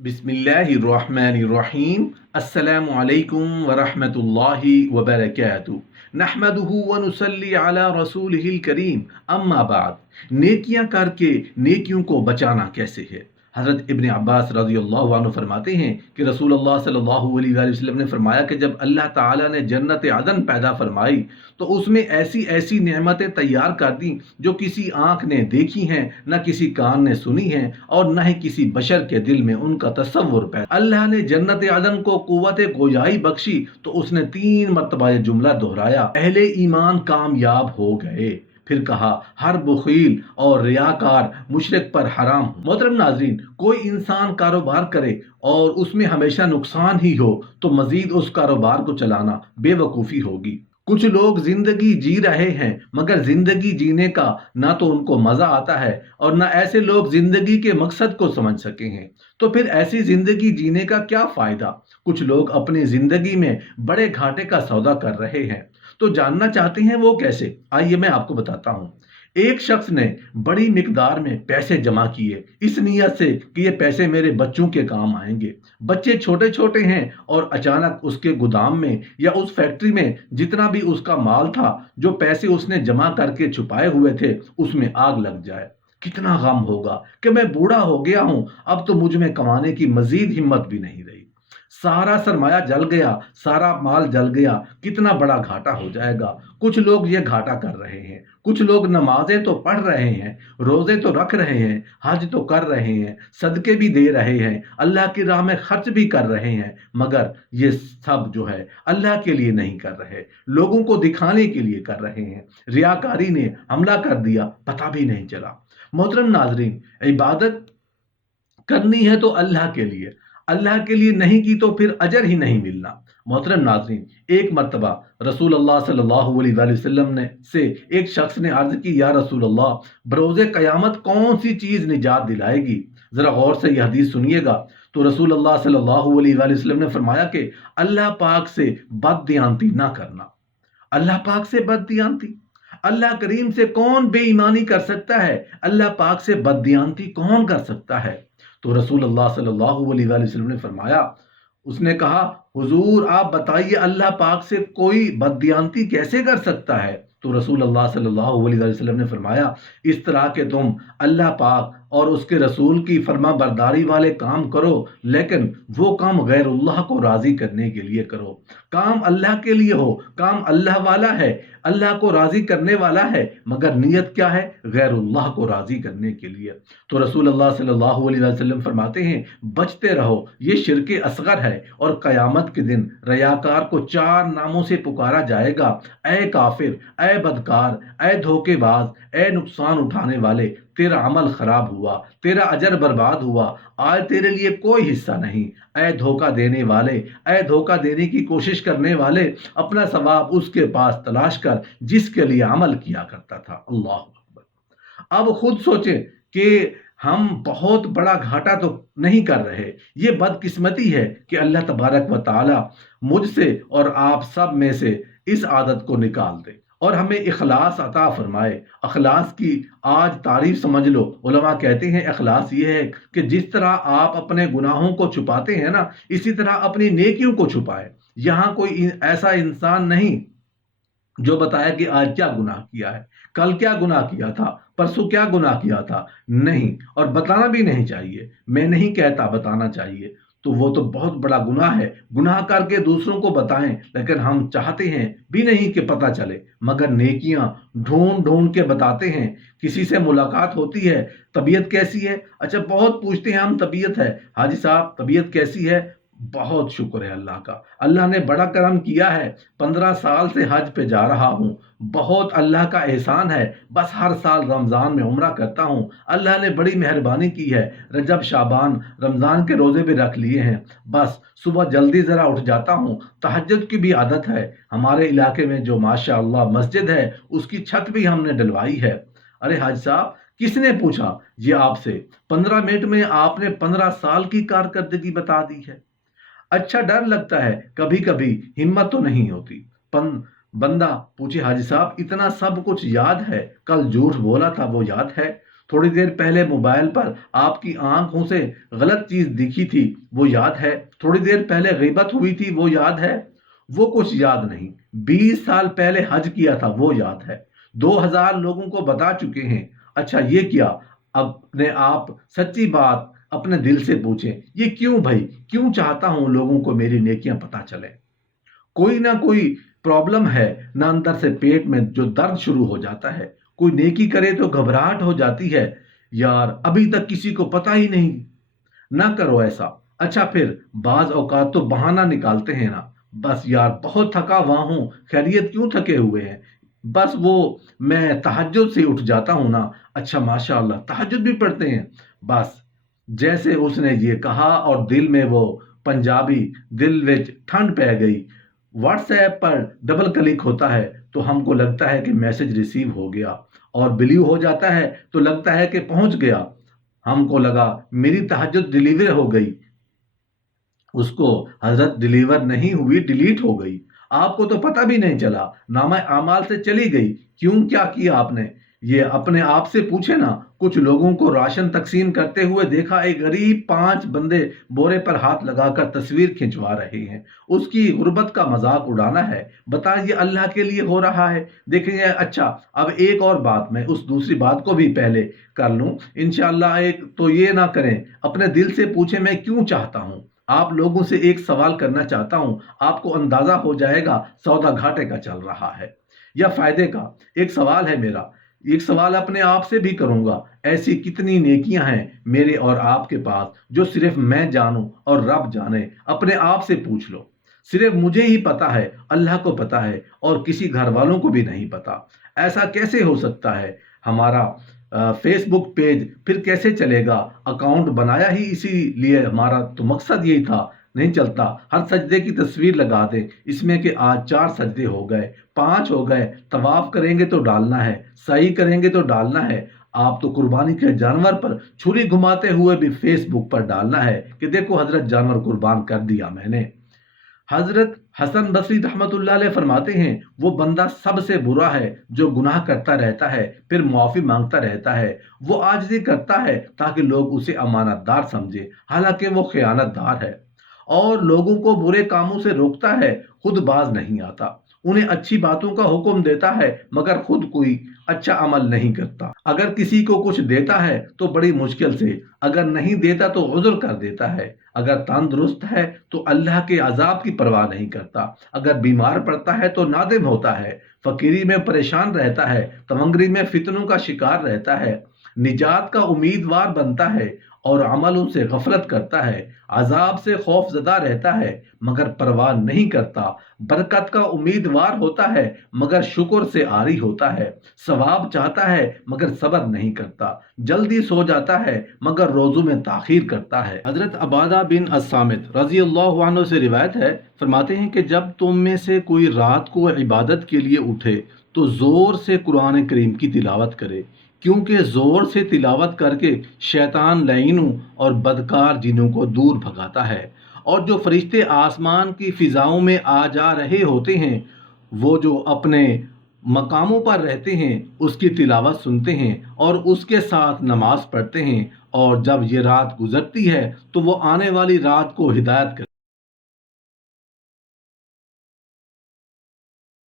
बिस्मिल्लाहिर्रहमानिर्रहीम अस्सलामु अलैकुम वरहमतुल्लाहि वबरकातुहू नहमदुहु व नुसल्ली अला रसूलिहिल करीम अम्मा बाद। नेकियां करके नेकियों को बचाना कैसे है। हज़रत इब्न अब्बास रज़ियल्लाहु अन्हु फरमाते हैं कि रसूलुल्लाह सल्लल्लाहु अलैहि वसल्लम ने फरमाया कि जब अल्लाह ताला ने जन्नत अदन पैदा फरमाई तो उसमें ऐसी ऐसी नेमतें तैयार कर दी जो किसी आँख ने देखी हैं, न किसी कान ने सुनी हैं और न ही किसी बशर के दिल में उनका तसव्वुर पैदा। अल्लाह ने जन्नत अदन को कुव्वत गोयाई बख्शी तो उसने 3 मरतबा ये जुमला दोहराया, पहले ईमान कामयाब हो गए। फिर कहा हर बुखील और रियाकार मुशरिक पर हराम हो। मोहतरम नाजरीन, कोई इंसान कारोबार करे और उसमें हमेशा नुकसान ही हो तो मजीद उस कारोबार को चलाना बेवकूफ़ी होगी। कुछ लोग जिंदगी जी रहे हैं मगर जिंदगी जीने का ना तो उनको मजा आता है और ना ऐसे लोग जिंदगी के मकसद को समझ सके हैं। तो फिर ऐसी जिंदगी जीने का क्या फायदा। कुछ लोग अपनी जिंदगी में बड़े घाटे का सौदा कर रहे हैं। तो जानना चाहते हैं वो कैसे, आइए मैं आपको बताता हूँ। एक शख्स ने बड़ी मिकदार में पैसे जमा किए इस नीयत से कि ये पैसे मेरे बच्चों के काम आएंगे। बच्चे छोटे छोटे हैं और अचानक उसके गोदाम में या उस फैक्ट्री में जितना भी उसका माल था, जो पैसे उसने जमा करके छुपाए हुए थे, उसमें आग लग जाए। कितना गम होगा कि मैं बूढ़ा हो गया हूं, अब तो मुझ में कमाने की मजीद हिम्मत भी नहीं रही। सारा सरमाया जल गया, सारा माल जल गया, कितना बड़ा घाटा हो जाएगा। कुछ लोग ये घाटा कर रहे हैं। कुछ लोग नमाजें तो पढ़ रहे हैं, रोजे तो रख रहे हैं, हज तो कर रहे हैं, सदके भी दे रहे हैं, अल्लाह की राह में खर्च भी कर रहे हैं, मगर ये सब जो है अल्लाह के लिए नहीं कर रहे, लोगों को दिखाने के लिए कर रहे हैं। रियाकारी ने हमला कर दिया, पता भी नहीं चला। मोहतरम नाजरीन, इबादत करनी है तो अल्लाह के लिए, अल्लाह के लिए नहीं की तो फिर अजर ही नहीं मिलना। मोहतरम नाजरीन, एक मर्तबा रसूल अल्लाह सल्लल्लाहु अलैहि वसल्लम ने से एक शख्स ने अर्ज की, या रसूल अल्लाह, बरोज़े क़यामत कौन सी चीज़ निजात दिलाएगी। ज़रा गौर से यह हदीस सुनिएगा। तो रसूल अल्लाह सल्लल्लाहु अलैहि वसल्लम ने फरमाया कि अल्लाह पाक से बददियानती ना करना। अल्लाह पाक से बददियानती, अल्लाह करीम से कौन बेईमानी कर सकता है, अल्लाह पाक से बददियानती कौन कर सकता है। तो रसूल अल्लाह सल्लल्लाहु अलैहि वसल्लम ने फरमाया, उसने कहा, हुजूर आप बताइए अल्लाह पाक से कोई बददियानती कैसे कर सकता है। तो रसूल अल्लाह सल्लल्लाहु अलैहि वसल्लम ने फरमाया, इस तरह के तुम अल्लाह पाक और उसके रसूल की फर्मा बरदारी वाले काम करो, लेकिन वो काम गैरुल्लाह को राजी करने के लिए करो। काम अल्लाह के लिए हो, काम अल्लाह वाला है, अल्लाह को राजी करने वाला है, मगर नीयत क्या है, गैरुल्लाह को राजी करने के लिए। तो रसूल अल्लाह सल्लल्लाहु अलैहि वसल्लम फरमाते हैं, बचते रहो, ये शिरके असगर है और क़यामत के दिन रयाकार को 4 नामों से पुकारा जाएगा। ए काफिर, ए बदकार, ए धोखेबाज, ए नुकसान उठाने वाले, तेरा अमल खराब हुआ, तेरा अजर बर्बाद हुआ, आज तेरे लिए कोई हिस्सा नहीं। ए धोखा देने वाले, ए धोखा देने की कोशिश करने वाले, अपना सवाब उसके पास तलाश कर जिसके लिए अमल किया करता था। अल्लाह अकबर। अब खुद सोचें कि हम बहुत बड़ा घाटा तो नहीं कर रहे। ये बदकिस्मती है कि अल्लाह तबारक व ताला मुझसे और आप सब में से इस आदत को निकाल दे और हमें इखलास अता फरमाए। अखलास की आज तारीफ समझ लो। उलमा कहते हैं इखलास ये है कि जिस तरह आप अपने गुनाहों को छुपाते हैं ना, इसी तरह अपनी नेकियों को छुपाए। यहाँ कोई ऐसा इंसान नहीं जो बताया कि आज क्या गुनाह किया है, कल क्या गुनाह किया था, परसों क्या गुनाह किया था, नहीं, और बताना भी नहीं चाहिए। मैं नहीं कहता बताना चाहिए, तो वो तो बहुत बड़ा गुनाह है। गुनाह करके दूसरों को बताएं, लेकिन हम चाहते हैं भी नहीं कि पता चले, मगर नेकियां ढूंढ ढूंढ के बताते हैं। किसी से मुलाकात होती है, तबीयत कैसी है, अच्छा बहुत पूछते हैं हम, तबीयत है हाजी साहब, तबीयत कैसी है, बहुत शुक्र है अल्लाह का, अल्लाह ने बड़ा करम किया है, 15 साल से हज पे जा रहा हूँ, बहुत अल्लाह का एहसान है, बस हर साल रमज़ान में उम्रा करता हूँ, अल्लाह ने बड़ी मेहरबानी की है, रजब शाबान रमज़ान के रोज़े भी रख लिए हैं, बस सुबह जल्दी ज़रा उठ जाता हूँ, तहज्जुद की भी आदत है, हमारे इलाके में जो माशा अल्लाह मस्जिद है उसकी छत भी हमने डलवाई है। अरे हाजी साहब, किसने पूछा ये आपसे, 15 मिनट में आपने 15 साल की कारकर्दगी बता दी है। अच्छा डर लगता है, कभी कभी हिम्मत तो नहीं होती। पन बंदा पूछे, हाजी साहब इतना सब कुछ याद है, कल झूठ बोला था वो याद है। थोड़ी देर पहले मोबाइल पर आपकी आंखों से गलत चीज दिखी थी, वो याद है? थोड़ी देर पहले गीबत हुई थी, वो याद है? वो कुछ याद नहीं। 20 साल पहले हज किया था, वो याद है। 2000 लोगों को बता चुके हैं। अच्छा ये क्या? अपने आप सच्ची बात अपने दिल से पूछें, ये क्यों भाई, क्यों चाहता हूं लोगों को मेरी नेकियां पता चले? कोई ना कोई प्रॉब्लम है ना, अंदर से पेट में जो दर्द शुरू हो जाता है। कोई नेकी करे तो घबराहट हो जाती है, यार अभी तक किसी को पता ही नहीं। ना करो ऐसा। अच्छा फिर बाज औकात तो बहाना निकालते हैं ना, बस यार बहुत थका हुआ हूँ। खैरियत? क्यों थके हुए हैं? बस वो मैं तहज्जुद से उठ जाता हूँ ना। अच्छा माशाअल्लाह, तहज्जुद भी पढ़ते हैं? बस जैसे उसने ये कहा और दिल में वो पंजाबी, दिल विच ठंड पै गई। व्हाट्सएप पर डबल क्लिक होता है तो हमको लगता है कि मैसेज रिसीव हो गया, और बिलीव हो जाता है तो लगता है कि पहुंच गया। हमको लगा मेरी तहज्जुद डिलीवर हो गई, उसको हजरत डिलीवर नहीं हुई, डिलीट हो गई। आपको तो पता भी नहीं चला, नामा आमाल से चली गई। क्यों, क्या किया आपने? ये अपने आप से पूछे ना। कुछ लोगों को राशन तकसीम करते हुए देखा, एक गरीब 5 बंदे बोरे पर हाथ लगाकर तस्वीर खिंचवा रहे हैं। उसकी गुर्बत का मजाक उड़ाना है? बताइए, अल्लाह के लिए हो रहा है। देखेंगे। अच्छा अब एक और बात, मैं उस दूसरी बात को भी पहले कर लूं इंशाअल्लाह। एक तो ये ना करें, अपने दिल से पूछे मैं क्यों चाहता हूं। आप लोगों से एक सवाल करना चाहता हूं, आपको अंदाजा हो जाएगा सौदा घाटे का चल रहा है या फायदे का। एक सवाल है मेरा, एक सवाल अपने आप से भी करूंगा। ऐसी कितनी नेकियां हैं मेरे और आपके पास जो सिर्फ मैं जानूं और रब जाने? अपने आप से पूछ लो। सिर्फ मुझे ही पता है, अल्लाह को पता है, और किसी घर वालों को भी नहीं पता। ऐसा कैसे हो सकता है? हमारा फेसबुक पेज फिर कैसे चलेगा? अकाउंट बनाया ही इसीलिए, हमारा तो मकसद यही था। नहीं चलता। हर सजदे की तस्वीर लगा दे, इसमें कि आज 4 सजदे हो गए, 5 हो गए। तवाफ करेंगे तो डालना है, सही करेंगे तो डालना है। आप तो कुर्बानी के जानवर पर छुरी घुमाते हुए भी फेसबुक पर डालना है कि देखो हजरत जानवर कुर्बान कर दिया मैंने। हजरत हसन बसरी रहमतुल्लाह अलैह फरमाते हैं, वो बंदा सबसे बुरा है जो गुनाह करता रहता है फिर मुआफी मांगता रहता है। वो आजिज़ी करता है ताकि लोग उसे अमानतदार समझे, हालांकि वो खयानतदार है। और लोगों को बुरे कामों से रोकता है, खुद बाज नहीं आता। उन्हें अच्छी बातों का हुक्म देता है मगर खुद कोई अच्छा अमल नहीं करता। अगर किसी को कुछ देता है तो बड़ी मुश्किल से, अगर नहीं देता तो उज़्र कर देता है। अगर तंदुरुस्त है तो अल्लाह के अजाब की परवाह नहीं करता। अगर बीमार पड़ता है तो नादिम होता है। फकीरी में परेशान रहता है, तमंगरी में फितनों का शिकार रहता है। निजात का उम्मीदवार बनता है और अमलों से गफलत करता है। अजाब से खौफजदा रहता है मगर परवाह नहीं करता। बरकत का उम्मीदवार होता है मगर शुक्र से आरी होता है। सवाब चाहता है मगर सब्र नहीं करता। जल्दी सो जाता है मगर रोजों में ताखीर करता है। हजरत अबादा बिन अस्सामित रजी अल्लाह अन्हु से रिवायत है, फरमाते हैं कि जब तुम में से कोई रात को इबादत के लिए उठे तो जोर से कुरान करीम की तिलावत करे, क्योंकि जोर से तिलावत करके शैतान लईनों और बदकार जिनों को दूर भगाता है। और जो फरिश्ते आसमान की फिजाओं में आ जा रहे होते हैं, वो जो अपने मकामों पर रहते हैं उसकी तिलावत सुनते हैं और उसके साथ नमाज पढ़ते हैं। और जब ये रात गुजरती है तो वो आने वाली रात को हिदायत करते